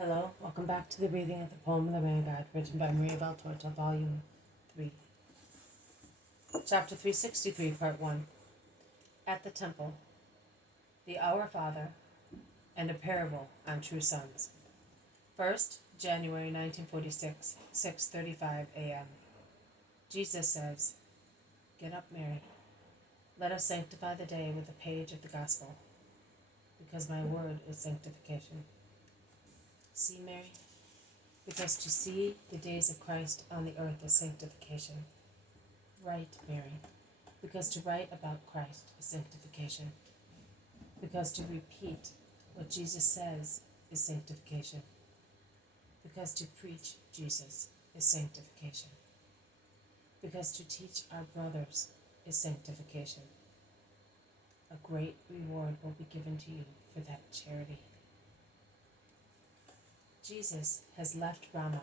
Hello, welcome back to the reading of the poem of the Vanguard, written by Maria Beltorta, Volume 3. Chapter 363, Part 1. At the Temple, the Our Father, and a Parable on True Sons. First, January 1946, 6:35 a.m. Jesus says, "Get up, Mary. Let us sanctify the day with a page of the Gospel, because my word is sanctification." See, Mary? Because to see the days of Christ on the earth is sanctification. Write, Mary, because to write about Christ is sanctification. Because to repeat what Jesus says is sanctification. Because to preach Jesus is sanctification. Because to teach our brothers is sanctification. A great reward will be given to you for that charity. Jesus has left Ramah.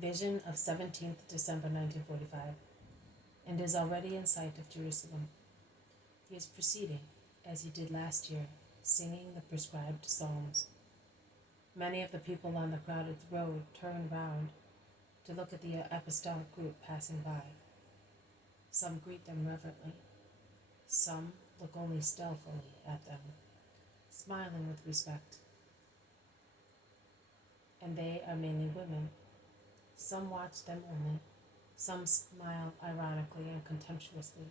Vision of 17th December 1945, and is already in sight of Jerusalem. He is proceeding, as he did last year, singing the prescribed psalms. Many of the people on the crowded road turn round to look at the apostolic group passing by. Some greet them reverently. Some look only stealthily at them, smiling with respect. And they are mainly women. Some watch them only. Some smile ironically and contemptuously.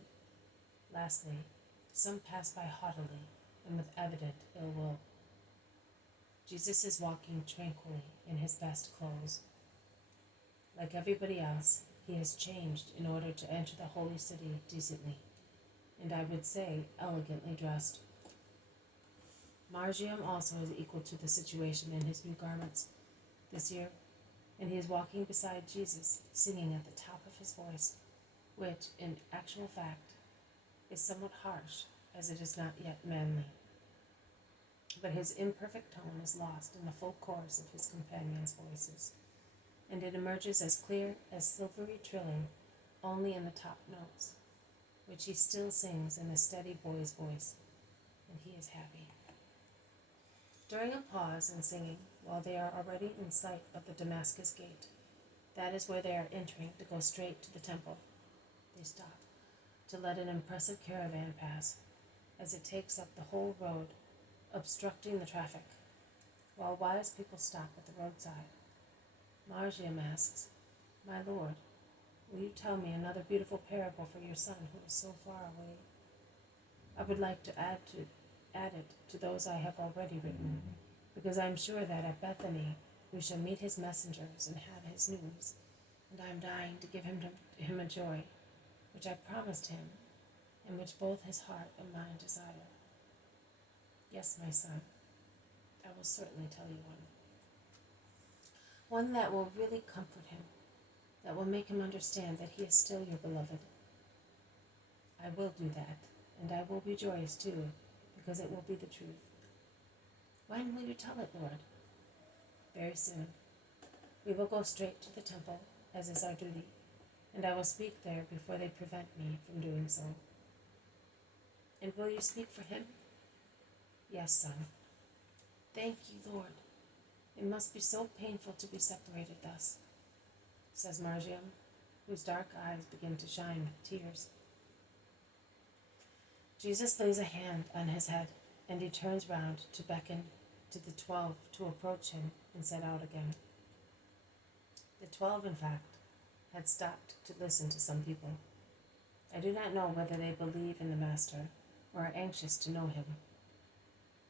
Lastly, some pass by haughtily and with evident ill will. Jesus is walking tranquilly in his best clothes. Like everybody else, he has changed in order to enter the holy city decently, and I would say elegantly dressed. Margium also is equal to the situation in his new garments this year, and he is walking beside Jesus, singing at the top of his voice, which, in actual fact, is somewhat harsh, as it is not yet manly. But his imperfect tone is lost in the full chorus of his companions' voices, and it emerges as clear as silvery trilling only in the top notes, which he still sings in a steady boy's voice, and he is happy. During a pause in singing, while they are already in sight of the Damascus gate, that is where they are entering to go straight to the temple, they stop to let an impressive caravan pass, as it takes up the whole road, obstructing the traffic, while wise people stop at the roadside. Margium asks, "My lord, will you tell me another beautiful parable for your son who is so far away? I would like to add it to those I have already written, because I am sure that at Bethany we shall meet his messengers and have his news, and I am dying to give him a joy, which I promised him, and which both his heart and mind desire. Yes, my son, I will certainly tell you one that will really comfort him, that will make him understand that he is still your beloved. I will do that, and I will be joyous too, because it will be the truth. When will you tell it, Lord? Very soon. We will go straight to the temple, as is our duty, and I will speak there before they prevent me from doing so." "And will you speak for him?" "Yes, son." "Thank you, Lord. It must be so painful to be separated thus," says Margium, whose dark eyes begin to shine with tears. Jesus lays a hand on his head, and he turns round to beckon to the 12 to approach him and set out again. The 12, in fact, had stopped to listen to some people. I do not know whether they believe in the Master or are anxious to know him.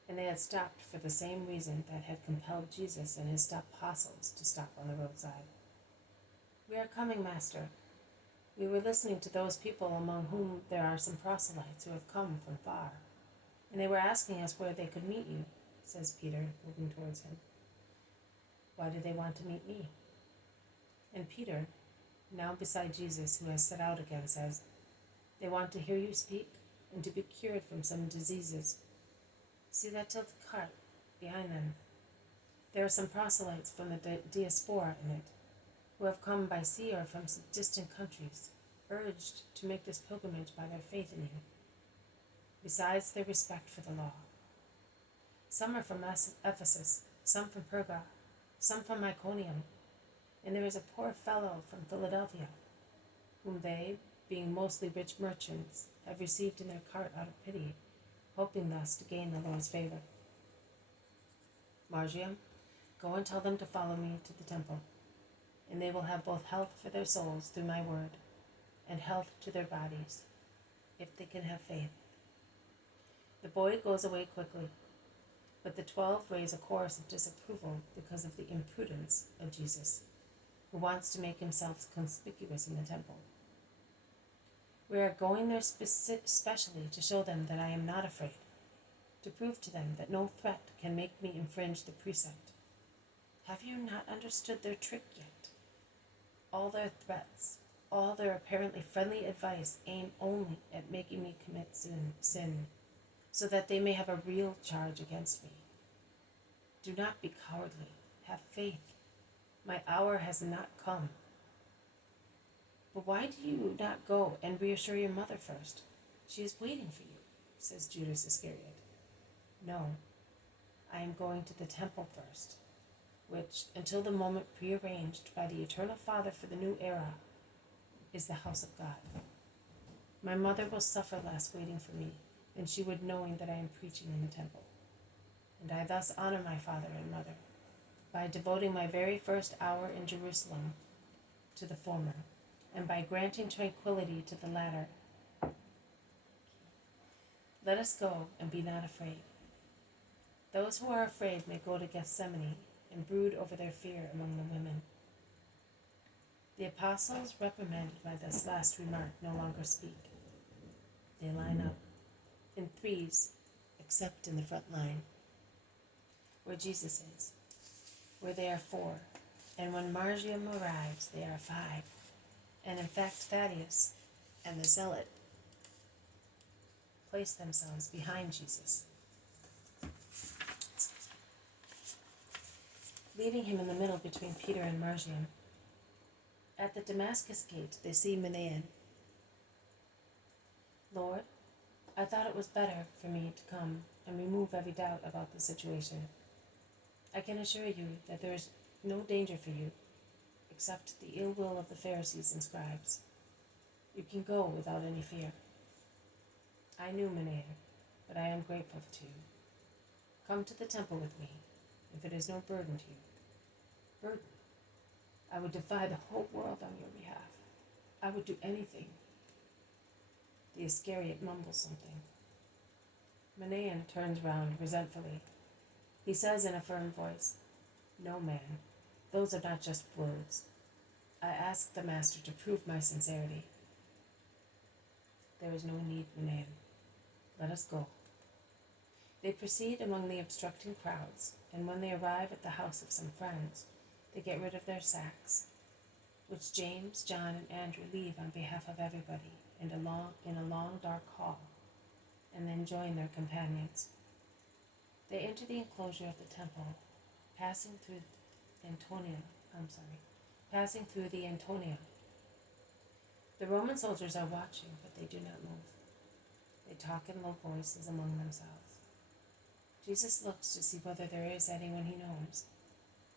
And they had stopped for the same reason that had compelled Jesus and his apostles to stop on the roadside. "We are coming, Master. We were listening to those people among whom there are some proselytes who have come from far, and they were asking us where they could meet you," says Peter, moving towards him. "Why do they want to meet me?" And Peter, now beside Jesus, who has set out again, says, "They want to hear you speak and to be cured from some diseases. See that tilted cart behind them? There are some proselytes from the diaspora in it, who have come by sea or from some distant countries, urged to make this pilgrimage by their faith in you, besides their respect for the law. Some are from Ephesus, some from Perga, some from Iconium, and there is a poor fellow from Philadelphia, whom they, being mostly rich merchants, have received in their cart out of pity, hoping thus to gain the Lord's favor. Margium, go and tell them to follow me to the temple, and they will have both health for their souls through my word, and health to their bodies, if they can have faith. The boy goes away quickly, but the 12 raise a chorus of disapproval because of the imprudence of Jesus, who wants to make himself conspicuous in the temple. We are going there specially to show them that I am not afraid, to prove to them that no threat can make me infringe the precept. Have you not understood their trick yet? All their threats, all their apparently friendly advice aim only at making me commit sin, so that they may have a real charge against me. Do not be cowardly. Have faith. My hour has not come. But why do you not go and reassure your mother first? She is waiting for you, says Judas Iscariot. No, I am going to the temple first, which, until the moment prearranged by the Eternal Father for the new era, is the house of God. My mother will suffer less waiting for me than she would knowing that I am preaching in the temple. And I thus honor my father and mother by devoting my very first hour in Jerusalem to the former, and by granting tranquility to the latter. Let us go and be not afraid. Those who are afraid may go to Gethsemane and brood over their fear among the women. The apostles, reprimanded by this last remark, no longer speak. They line up in threes, except in the front line, where Jesus is, where they are 4, and when Margium arrives, they are 5, and in fact Thaddeus and the zealot place themselves behind Jesus, leaving him in the middle between Peter and Margium. At the Damascus gate they see Manaen. Lord, I thought it was better for me to come and remove every doubt about the situation. I can assure you that there is no danger for you, except the ill will of the Pharisees and scribes. You can go without any fear. I knew Manaen, but I am grateful to you. Come to the temple with me, if it is no burden to you. Burden? I would defy the whole world on your behalf. I would do anything. The Iscariot mumbles something. Manaen turns round resentfully. He says in a firm voice, No, man, those are not just words. I ask the Master to prove my sincerity. There is no need, Manaen. Let us go. They proceed among the obstructing crowds, and when they arrive at the house of some friends, they get rid of their sacks, which James, John, and Andrew leave on behalf of everybody in a long dark hall, and then join their companions. They enter the enclosure of the temple, passing through the Antonia. The Roman soldiers are watching, but they do not move. They talk in low voices among themselves. Jesus looks to see whether there is anyone he knows,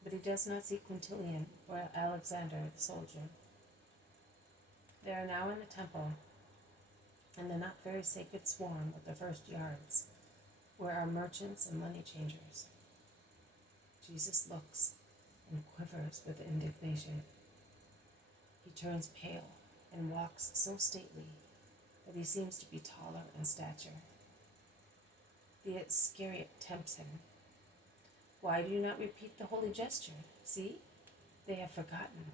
but he does not see Quintilian or Alexander the soldier. They are now in the temple, in the not very sacred swarm of the first yards, where are merchants and money changers. Jesus looks and quivers with indignation. He turns pale and walks so stately that he seems to be taller in stature. The Iscariot tempts him. Why do you not repeat the holy gesture? See, they have forgotten,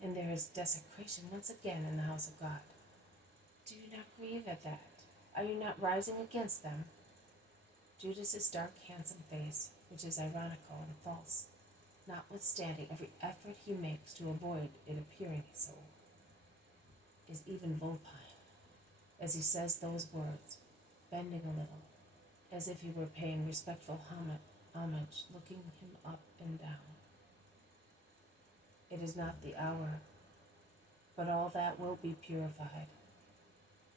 and there is desecration once again in the house of God. Do you not grieve at that? Are you not rising against them? Judas's dark, handsome face, which is ironical and false, notwithstanding every effort he makes to avoid it appearing so, is even vulpine, as he says those words, bending a little, as if he were paying respectful homage, looking him up and down. It is not the hour, but all that will be purified,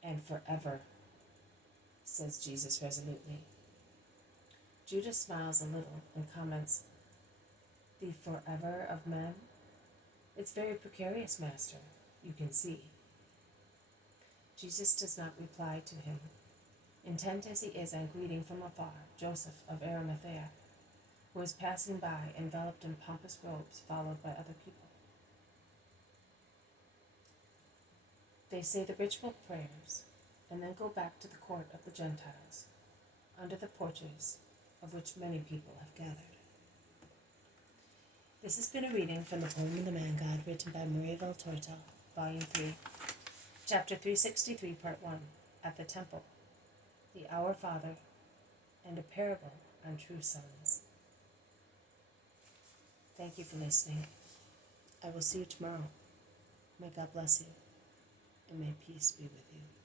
and forever, says Jesus resolutely. Judas smiles a little and comments, the forever of men? It's very precarious, Master, you can see. Jesus does not reply to him. Intent as he is on greeting from afar Joseph of Arimathea, who is passing by enveloped in pompous robes, followed by other people. They say the ritual prayers, and then go back to the court of the Gentiles, under the porches of which many people have gathered. This has been a reading from the poem of the Man God, written by Maria Valtorta, Volume 3, Chapter 363, Part 1, At the Temple, the Our Father, and a parable on true sons. Thank you for listening. I will see you tomorrow. May God bless you, and may peace be with you.